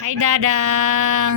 Hai Dadang.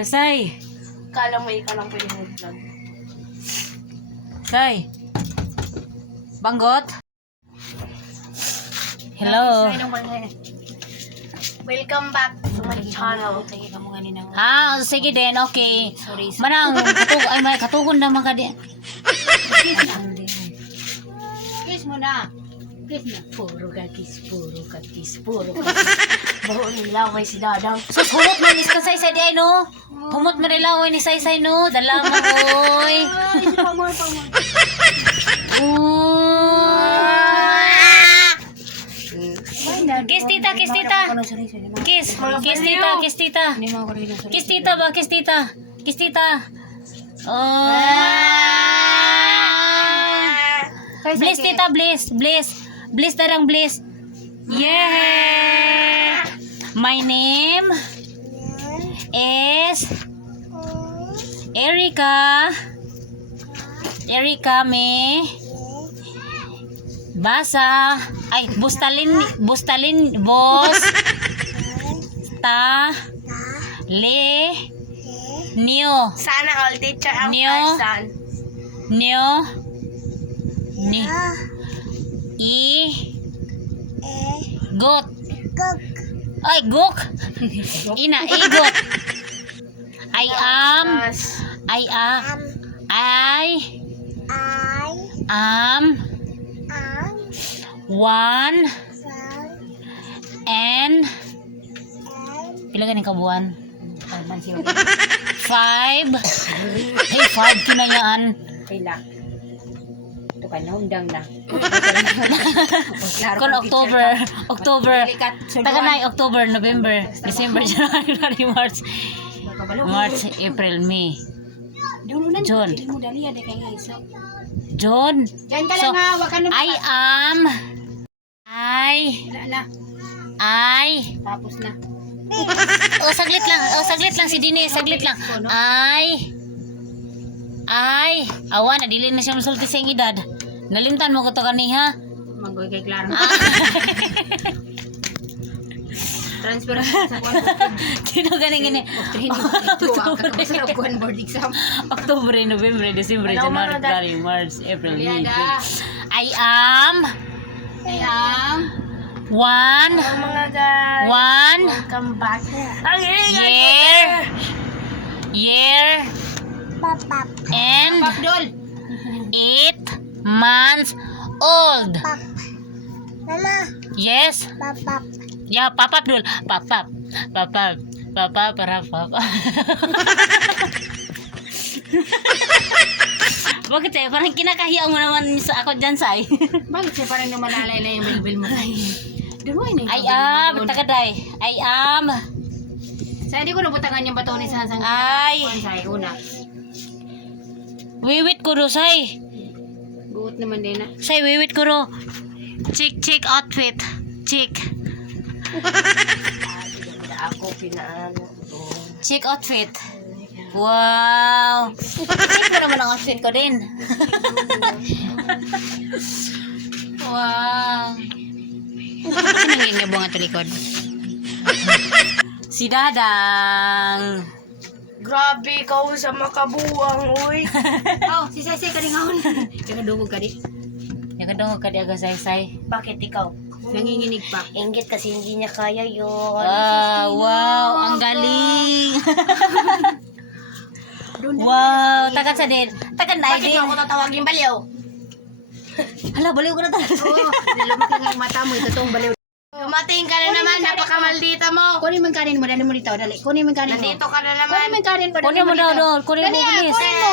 Say. Kala mo ikaw lang pwede mag-vlog. Say. Banggot. Hello. Welcome back to my channel. Ah, sige din, okay. Manang katug ay may katugon naman ka din. Kiss mo na. Kiss na. Puro ka kiss. Baho nilaway si Dadang. Sus, humot man is kasay sa di ay no. Humot man rilaway ni Say no. Dala mo oy. Ay, si Pamor. Kiss tita. Kiss tita. Kiss tita. Oh. Bliss tita, bliss. Bliss darang bliss. Yeah. My name is Erica me basa ay bustalin bos ta le neo Sana all teacher ang Neo. person. neo ni i got ay gok ina igot I am one and pila ganing kabuan 5 hey 5 kinayaan Pila. Ito ka na, undang na. kon October taga na October, November, December, January, March, April, May, June. June. Diyan ka So, lang ha, wag ka na. Tapos na. saglit lang si Dini, saglit lang. Awa na dili na siya masulti sa iyang edad. Nalimtan mo ko to kaniha. Manggoy kay Clara. Transfer sa kwan. Kino gani. Board exam. October, November, December, Hello, January, mga February, March, April, May, Liada. June. I am one Mga guys. Welcome back. Ang year and Papdol. 8 months old. Mama, Yes. papa, Yeah, Papa Abdul. Papa para Papa. Bakit sa'yo? Parang kinakahiya mo naman sa ako dyan, Say. Bakit siya parang lumalalay na yung bilbil mo? Dumoy na I am, tagaday. I am. Sa hindi ko nabutangan yung bato ni Sansang. Ay. Say, una. Wiwit ko ro, Say. Buot naman din na. Say, wiwit ko ro. Chick outfit. Chick. Ako pinaano. Chick outfit. Wow. Chick mo naman ang outfit ko din. Wow. Ano nangingay bunga to likod? Si Dadang. Grabe ka sa makabuang, uy. Oh, si Say kadingahon. Kagadugog ka di. Nakadungog ka di aga, Say. Bakit ikaw? Nanginginig pa. Inggit kasi hindi niya kaya yun. Wow, ang galing. Wow, tagan sa din. Tagan na Bakit din. mo ako tatawagin baliw? Hala, baliw ko na talaga. Oo, lumaki nga yung mata mo. Ito tong baliw. Umating ka na naman, napakamaldita mo. Kunin mo yung kanin mo. Dali mo dito. Dali. Kunin mo yung kanin mo. Nandito ka na Kunin naman. mo yung kanin mo. Kunin mo daw doon. Kunin mo Dali ah, bilis. kunin mo.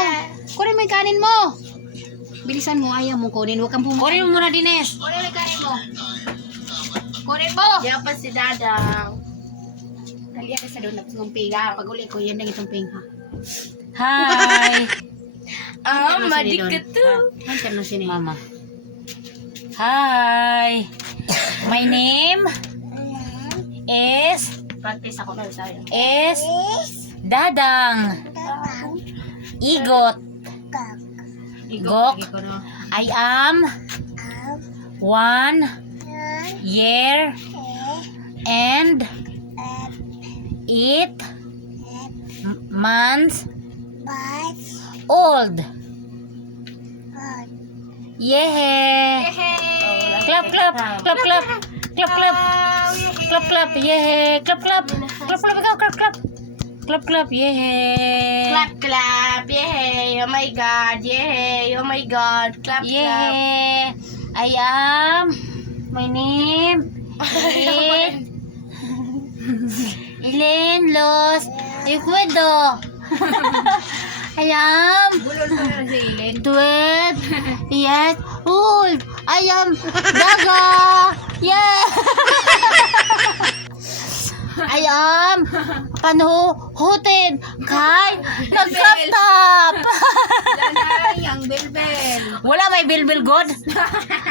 Kunin mo yung kanin mo. Bilisan mo. Ayaw mo kunin. Huwag kang pumunta. Kunin mo muna, Dines. Kunin mo yung kanin mo. Kunin mo. Diyan pa si Dadang. Dali ka sa doon. Napasumping. Pag uli ko, yan lang itong ping ha. Hi. Madik ka to. Hantar mo sini. Mama. Hi. My name is Practice ako na tayo. Dadang. Igot. Gok. I am 1 year and 8 months old. Yehe. Clap, clap, clap, clap, clap, clap, clap, clap, yehe, clap, clap, clap, clap, ikaw, clap, clap, clap, clap, yehe, Clap, clap. Yay. Oh my God. Yay. Oh my God. Clap, clap. yehe. I am, my name is Elaine Los Ecuador. I am Bulol pa na si Ilin. 12 years old. I am Daga. Yeah. I am panuhutin kay nagtap-tap. Lanay ang bilbel. Wala may bilbil god.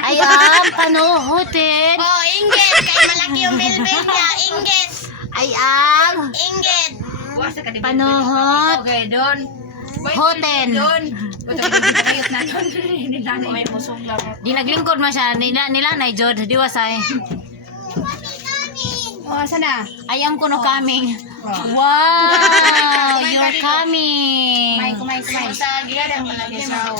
I am panuhutin. Oh, inggit. Kaya malaki yung bilbil niya. Inggit. I am Inggit. Buwasa ka di panuhot. Okay, doon. Hoten. Doon. Buto ka di ayot na doon. Nilanay. May busog lang. Di naglingkod mo siya. Nila na jod. Di wasay. Oh, asa na? I am kuno coming. Wow, you're coming. Kumain. Sa gilid ang malaki sa